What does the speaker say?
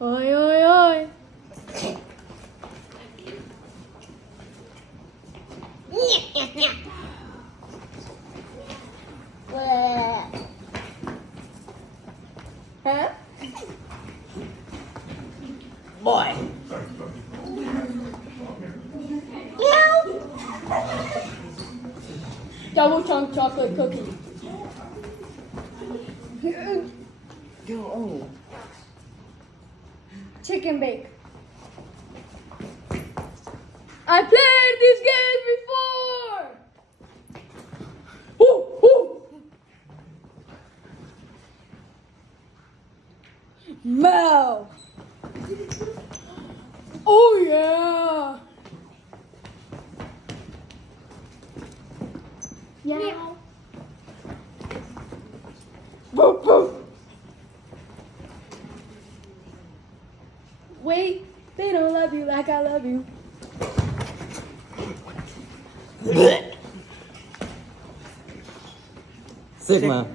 Oi, oi, oi. Hã? Boy. Double chunk chocolate cookie. Oh. Chicken bake. I played these games before. Ooh, ooh. Mel. Oh yeah. Yeah. Boop, boop. Wait, they don't love you like I love you. Sigma.